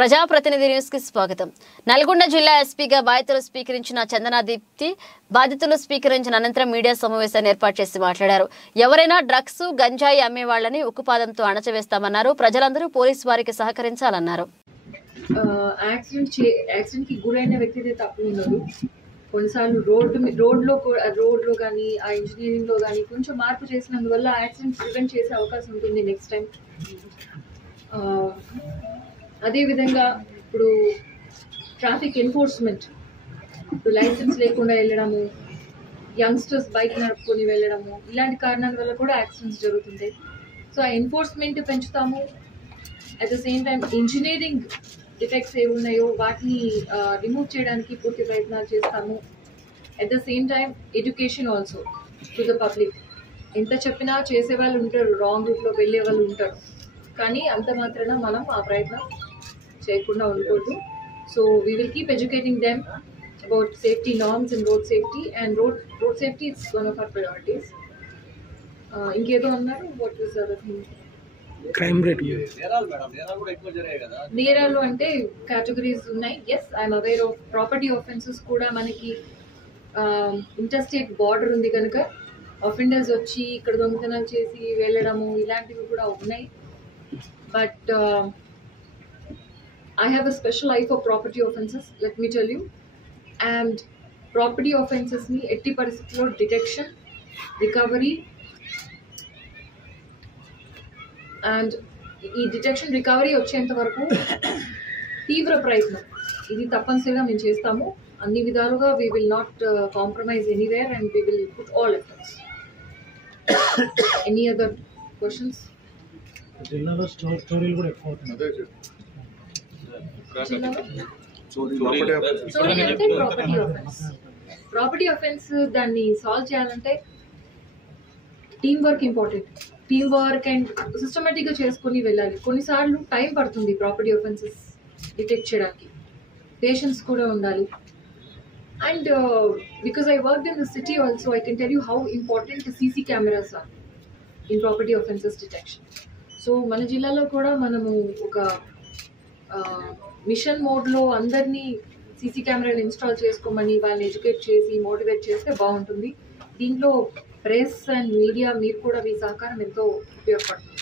ప్రజాప్రతినిధి న్యూస్ కి స్వాగతం. నల్గొండ జిల్లా ఎస్పీగా బాధ్యతలు స్వీకరించిన చందనా దీప్తి బాధ్యతలు స్వీకరించిన అనంతరం మీడియా సమావేశాన్ని ఏర్పాటు చేసి మాట్లాడారు. ఎవరైనా డ్రగ్స్ గంజాయి అమ్మే వాళ్ళని ఉక్కుపాదంతో అణచివేస్తామన్నారు. ప్రజలందరూ పోలీసు వారికి సహకరించాలన్నారు. యాక్సిడెంట్ కి గురైన వ్యక్తి తప్పు ఉండదు. కొన్నిసార్లు రోడ్లో కానీ ఆ ఇంజనీరింగ్ లో కానీ కొంచెం మార్పు చేసినందువల్ల యాక్సిడెంట్ ప్రివెంట్ చేసే అవకాశం ఉంటుంది నెక్స్ట్ టైం. అదేవిధంగా ఇప్పుడు ట్రాఫిక్ ఎన్ఫోర్స్మెంట్, ఇప్పుడు లైసెన్స్ లేకుండా వెళ్ళడము, యంగ్స్టర్స్ బైక్ నడుపుకొని వెళ్ళడము, ఇలాంటి కారణాల వల్ల కూడా యాక్సిడెంట్స్ జరుగుతుంటాయి. సో ఆ ఎన్ఫోర్స్మెంట్ పెంచుతాము. At the same time engineering defects ఏ ఉన్నాయో వాటిని రిమూవ్ చేయడానికి పూర్తి ప్రయత్నాలు చేస్తాము. At the same time education also to the public. ఎంత చెప్పినా చేసే వాళ్ళు ఉంటారు, రాంగ్ రూట్లో వెళ్ళే వాళ్ళు ఉంటారు. కానీ అంత మాత్రాన మనం ఆ ప్రయత్నం చేయకుండా ఉండకూడదు. So we will keep educating them about safety norms and road safety. And road safety it's one of our priorities. ఇంకేదో అన్నారు, what was other thing? Crime rate. నేరాలు అంటే కేటగిరీస్ ఉన్నాయి. Yes, I'm aware of. Property offences కూడా మనకి interstate border ఉంది కనుక offenders వచ్చి ఇక్కడ దొంగతనాలు చేసి వెళ్ళడము ఇలాంటివి కూడా ఉన్నాయి. But I have a special eye for property offences, let me tell you. And property offences ni etti paristhitilo detection, recovery and ee detection recovery vachenta varaku తీవ్ర ప్రయత్నం ఇది తప్పనిసరిగా మేము చేస్తాము. అన్ని విధాలుగా we will not compromise anywhere and we will put all efforts. Any other questions? జిల్లాలో స్టోరీలు కూడా ఎక్కువ అవుతున్నాయి. ప్రాపర్టీ ఆఫెన్స్ దాన్ని సాల్వ్ చేయాలంటే team work important. Team work and సిస్టమేటిక్గా చేసుకుని వెళ్ళాలి. కొన్నిసార్లు టైం పడుతుంది ప్రాపర్టీ ఆఫెన్సెస్ డిటెక్ట్ చేయడానికి, పేషెన్స్ కూడా ఉండాలి. And because I work in the city also I can tell you how important CC cameras are in property offences detection. So మన జిల్లాలో కూడా మనము ఒక మిషన్ మోడ్లో అందరినీ సీసీ కెమెరాలు ఇన్స్టాల్ చేసుకోమని వాళ్ళని ఎడ్యుకేట్ చేసి మోటివేట్ చేస్తే బాగుంటుంది. దీంట్లో ప్రెస్ అండ్ మీడియా మీరు కూడా మీ సహకారం ఎంతో ఉపయోగపడుతుంది.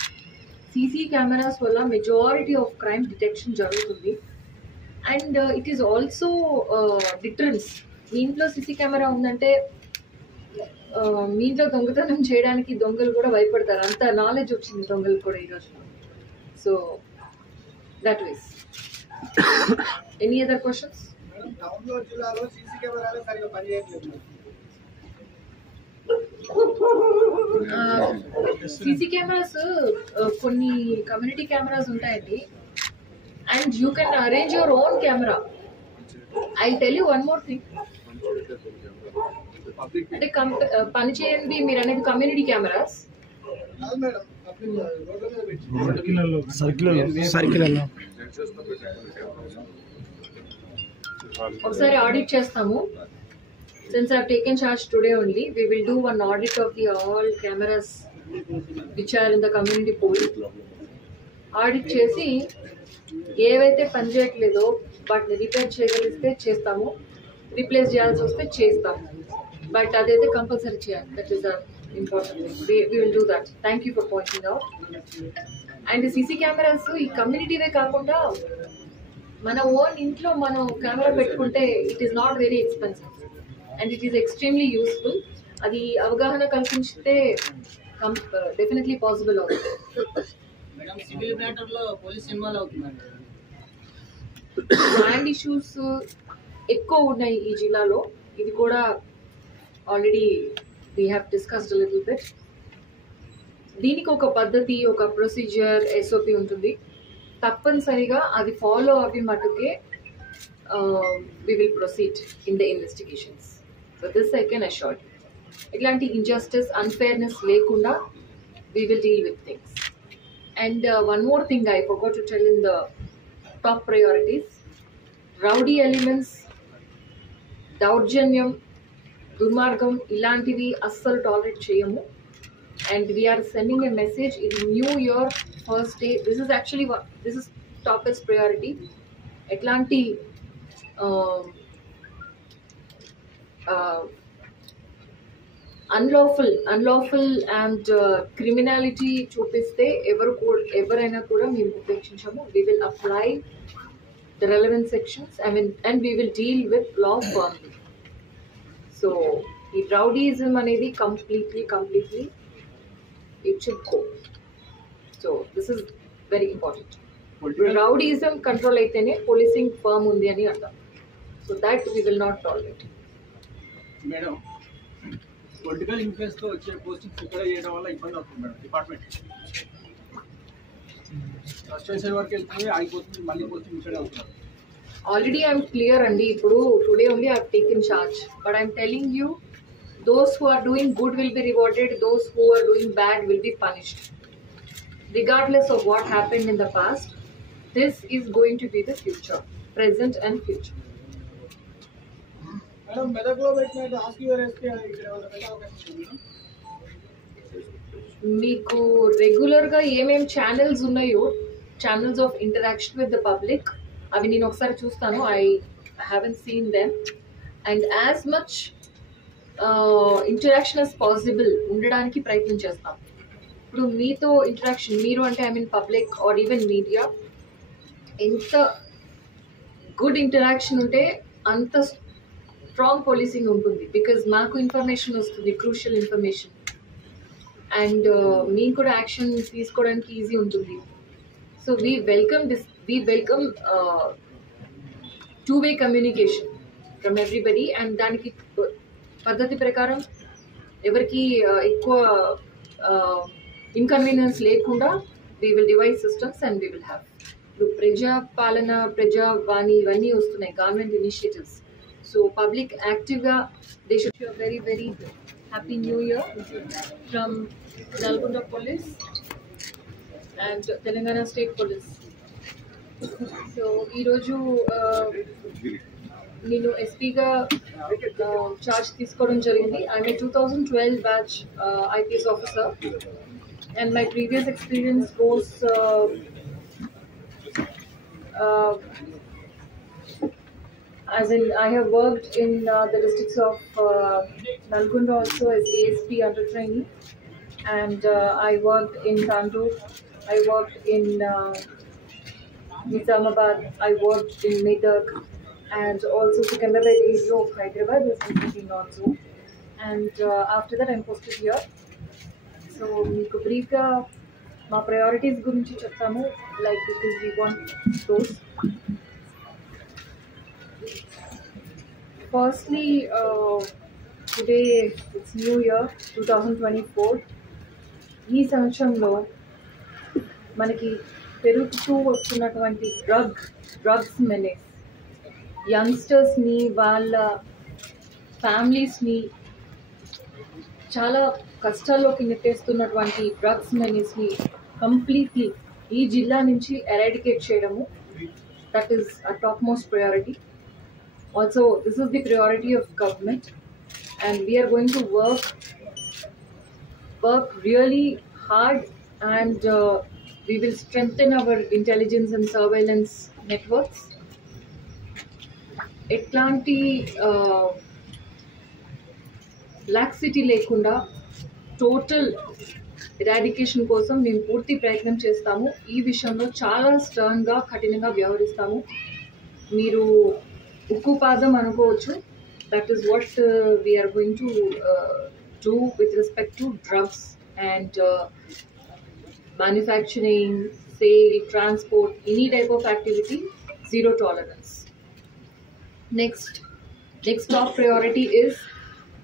సీసీ కెమెరాస్ వల్ల మెజారిటీ ఆఫ్ క్రైమ్ డిటెక్షన్ జరుగుతుంది. And it is also deterrence. మీ ఇంట్లో సీసీ కెమెరా ఉందంటే మీ ఇంట్లో దొంగతనం చేయడానికి దొంగలు కూడా భయపడతారు. అంత నాలెడ్జ్ వచ్చింది దొంగలు కూడా ఈరోజు. So that wise. Any other questions? CC cameras కొన్ని కమ్యూనిటీ కెమెరాస్ ఉంటాయండి. And you can arrange your own camera. I tell you one more thing. అంటే పని చేయండి మీరు అనేది కమ్యూనిటీ కెమెరాస్ ఒకసారి ఆడిట్ చేస్తాము. Since I have taken charge today only, we will do one audit of the all cameras which are in the community pool. Audit చేసి ఏవైతే పని చేయట్లేదో వాటిని రిపేర్ చేయగలిగితే చేస్తాము, రీప్లేస్ చేయాల్సి వస్తే చేస్తాము. బట్ అదైతే కంపల్సరీ చేయాలి. That is the important thing. we will do that. Thank you for pointing out. And CC cameras ఈ కమ్యూనిటీవే కాకుండా మన ఓన్ ఇంట్లో మనం కెమెరా పెట్టుకుంటే it is not very expensive and it is extremely useful. అది అవగాహన కల్పించితే డెఫినెట్లీ పాసిబుల్ అవుతుంది. Land issues ఎక్కువ ఉన్నాయి ఈ జిల్లాలో. ఇది కూడా already we have discussed a little bit. దీనికి ఒక పద్ధతి, ఒక ప్రొసీజర్, ఎస్ఓపి ఉంటుంది. తప్పనిసరిగా అది ఫాలో అవి మటుకే we will proceed in the investigations. So this I can assure you. ఇట్లాంటి injustice, unfairness లేకుండా we will deal with things. And one more thing I forgot to tell in the top priorities. Rowdy elements, దౌర్జన్యం, దుర్మార్గం ఇలాంటివి అస్సలు tolerate చేయము. And we are sending a message in New Year first day. This is actually this is topest priority. ఎట్లాంటి unlawful and criminality చూపిస్తే ఎవరైనా కూడా మేము ఉపేక్షించము. We will apply the relevant sections, and we will deal with law firmly. So ఈ rowdyism అనేది completely it should go. So this is very important. Rowdyism control అయితేనే policing firm ఉంది అని అంటాం. So that we will not tolerate. Madam, political influence తో వచ్చే postings ఇక్కడ చేయడం వల్ల ఇబ్బంది అవుతుంది మేడం. డిపార్ట్మెంట్ ఫస్ట్ చేసే వరకు వెళ్తుంది, ఆగిపోతుంది, మళ్ళీ పోస్టింగ్ ఇక్కడ అవుతున్నారు. Already I'm clear andi. Ippudu today only I've taken charge, but I'm telling you, those who are doing good will be rewarded, those who are doing bad will be punished. Regardless of what happened in the past, this is going to be the future, present and future. Madam, మెదక్లో పెట్టిన ఆస్కి SP ఇక్కడ పెట్టే అవకాశం ఉంది. మీకు రెగ్యులర్గా ఏమేం channels ఉన్నాయో, channels of interaction with the public, అవి నేను ఒకసారి చూస్తాను. I haven't seen them, and as much interaction as possible ఉండడానికి ప్రయత్నం చేస్తాం. ఇప్పుడు మీతో ఇంటరాక్షన్, మీరు అంటే I mean public or even media, ఎంత గుడ్ ఇంటరాక్షన్ ఉంటే అంత స్ట్రాంగ్ పోలీసింగ్ ఉంటుంది. బికాజ్ మాకు ఇన్ఫర్మేషన్ వస్తుంది, క్రూషియల్ ఇన్ఫర్మేషన్, అండ్ మీకు కూడా యాక్షన్ తీసుకోవడానికి ఈజీ ఉంటుంది. So we welcome two way communication from everybody, and దానికి పద్ధతి ప్రకారం ఎవరికి ఎక్కువ ఇన్కన్వీనియన్స్ లేకుండా we will device systems and we will have. ఇప్పుడు ప్రజాపాలన, ప్రజావాణి ఇవన్నీ వస్తున్నాయి, గవర్నమెంట్ ఇనిషియేటివ్స్. సో పబ్లిక్ యాక్టివ్గా they should show very very happy new year from Nalgonda police and Telangana state police. So ఈరోజు నేను ఎస్పీగా చార్జ్ తీసుకోవడం జరిగింది. I'm a 2012 batch IPS officer, and my previous experience was as in I have worked in the districts of Nalgonda also as ASP under trainee, and I worked in Tandoor, I worked in Nizamabad, I worked in Medak, and also Secunderabad area of Hyderabad was visiting also, and after that I'm posted here. So మీకు బ్రీఫ్గా మా priorities గురించి చెప్తాము, like because we want those. Firstly today it's new year 2024. ఈ సంవత్సరంలో మనకి పెరుగుతూ వస్తున్నటువంటి డ్రగ్స్ మెనేజ్, యంగ్స్టర్స్ని, వాళ్ళ ఫ్యామిలీస్ని చాలా కష్టాల్లోకి నెట్టేస్తున్నటువంటి డ్రగ్స్ మెనేజ్ని కంప్లీట్లీ ఈ జిల్లా నుంచి ఎరాడికేట్ చేయడము, that is a top most priority. Also this is the priority of government, and we are going to work really hard, and we will strengthen our intelligence and surveillance networks. ఎట్లాంటి laxity లేకుండా total eradication కోసం మేము పూర్తి ప్రయత్నం చేస్తాము. ఈ విషయంలో చాలా స్టర్న్గా, కఠినంగా వ్యవహరిస్తాము. మీరు ఉక్కు పాదం అనుకోవచ్చు. That is what we are going to do with respect to drugs and manufacturing, sale, transport, any type of activity, zero tolerance. Next top priority is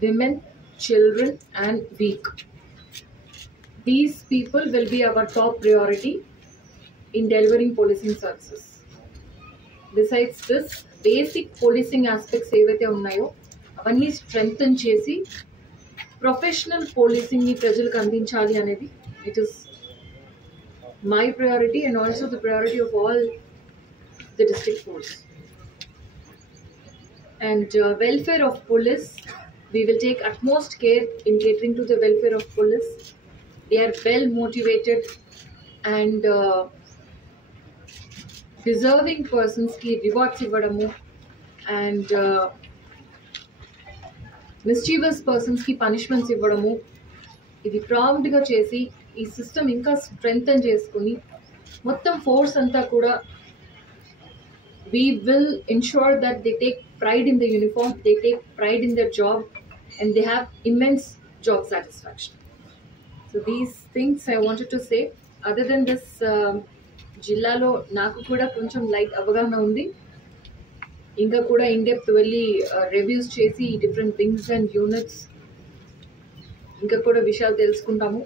women, children and weak. These people will be our top priority in delivering policing services. Besides this, basic policing aspects ఏవైతే ఉన్నాయో అవన్నీ strengthen చేసి professional పోలీసింగ్ని ప్రజలకు అందించాలి అనేది it is my priority and also the priority of all the district force. And welfare of police, we will take utmost care in catering to the welfare of police. They are well motivated and deserving పర్సన్స్కి rewards ఇవ్వడము and mischievous పర్సన్స్కి punishments ఇవ్వడము, ఇది ప్రాంప్ట్గా చేసి ఈ system ఇంకా strengthen చేసుకుని మొత్తం ఫోర్స్ అంతా కూడా we will ensure that they take pride in the uniform, they take pride in their job, and they have immense job satisfaction. So these things I wanted to say. Other than this, జిల్లాలో నాకు కూడా కొంచెం light అవగాహన ఉంది. ఇంకా కూడా in depth వెళ్ళి reviews చేసి డిఫరెంట్ వింగ్స్ అండ్ యూనిట్స్ ఇంకా కూడా విషయాలు తెలుసుకుంటాము.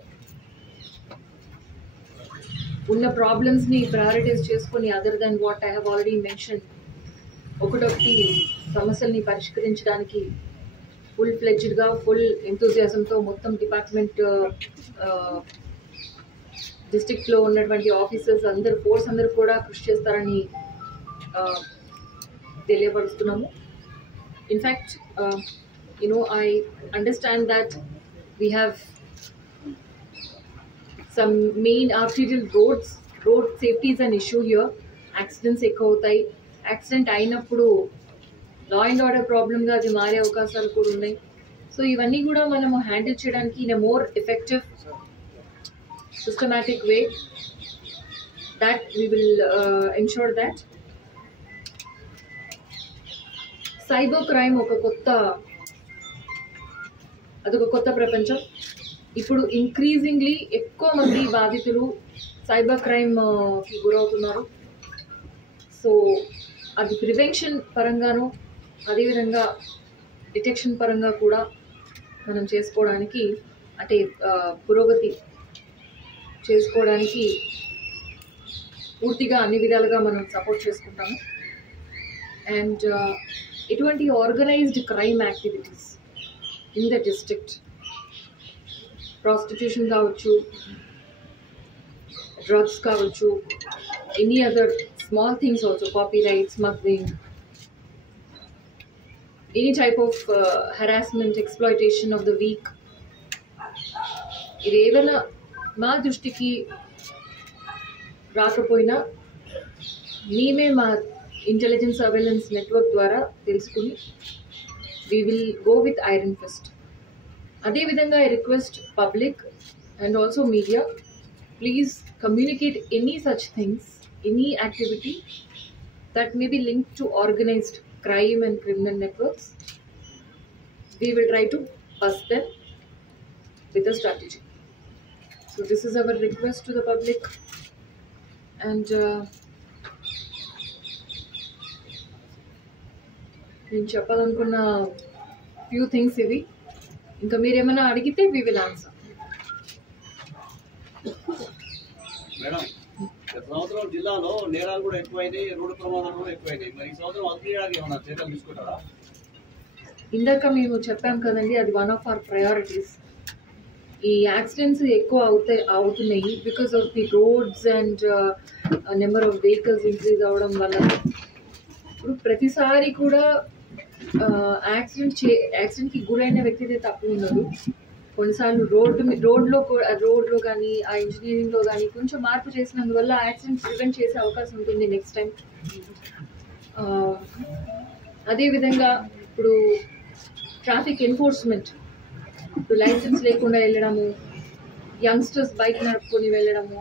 ఉన్న ప్రాబ్లమ్స్ని ప్రయారిటైజ్ చేసుకొని other than what I have already mention ఒకటొకటి సమస్యల్ని పరిష్కరించడానికి ఫుల్ ఫ్లెడ్జ్డ్గా ఫుల్ ఎంతూజియాజంతో మొత్తం డిపార్ట్మెంట్ డిస్ట్రిక్ట్లో ఉన్నటువంటి ఆఫీసర్స్ అందరు ఫోర్స్ అందరు కూడా కృషి చేస్తారని తెలియపరుస్తున్నాము. In fact I understand that we have some main arterial road safety is an issue here. Accidents ఎక్కువ అవుతాయి. యాక్సిడెంట్ అయినప్పుడు లా అండ్ ఆర్డర్ ప్రాబ్లమ్గా అది మారే అవకాశాలు కూడా ఉన్నాయి. సో ఇవన్నీ కూడా మనము హ్యాండిల్ చేయడానికి in a more effective systematic way that we will ensure that cyber crime అదొక కొత్త ప్రపంచం. ఇప్పుడు ఇంక్రీజింగ్లీ ఎక్కువ మంది బాధితులు సైబర్ క్రైమ్కి గురవుతున్నారు. సో అది ప్రివెన్షన్ పరంగాను అదేవిధంగా డిటెక్షన్ పరంగా కూడా మనం చేసుకోవడానికి అంటే పురోగతి చేసుకోవడానికి పూర్తిగా అన్ని విధాలుగా మనం సపోర్ట్ చేసుకుంటాము. అండ్ ఎటువంటి organised crime activities in the district, prostitution కావచ్చు, డ్రగ్స్ కావచ్చు, any other small things also, copy right, smuggling, any type of harassment, exploitation of the week, ఇది ఏదైనా మా దృష్టికి రాకపోయినా మేమే మా ఇంటెలిజెన్స్ సర్వేలెన్స్ నెట్వర్క్ ద్వారా తెలుసుకుని we will go with iron fist. అదేవిధంగా I request public and also media, please communicate any such things, any activity that may be linked to organized crime and criminal networks. We will try to bust them with a strategy. So this is our request to the public. And నేను చెప్పాలనుకున్న few things ఇవి. ఇంకా మీరేమైనా అడిగితే we will answer. Madam, గత సంవత్సరం జిల్లాలో నేరాలు కూడా ఎక్కువైనాయి, రోడ్డు ప్రమాదాలు కూడా ఎక్కువైనాయి. మరి ఈ సంవత్సరం అధికారులు ఏమైనా చర్యలు తీసుకుంటారా? ఇందాక మేము చెప్పాం కదండి, అది వన్ ఆఫ్ అవర్ ప్రయారిటీస్. ఈ యాక్సిడెంట్స్ ఎక్కువ అవుతున్నాయి because of the roads and number of vehicles increase అవ్వడం వల్ల. ఇప్పుడు ప్రతిసారి కూడా యాక్సిడెంట్కి గురైన వ్యక్తిదే తప్పు ఉండదు. కొన్నిసార్లు రోడ్లో కానీ ఆ ఇంజనీరింగ్లో కానీ కొంచెం మార్పు చేసినందువల్ల యాక్సిడెంట్స్ ప్రివెంట్ చేసే అవకాశం ఉంటుంది నెక్స్ట్ టైం. అదేవిధంగా ఇప్పుడు ట్రాఫిక్ ఎన్ఫోర్స్మెంట్, ఇప్పుడు లైసెన్స్ లేకుండా వెళ్ళడము, యంగ్స్టర్స్ బైక్ నడుపుకొని వెళ్ళడము,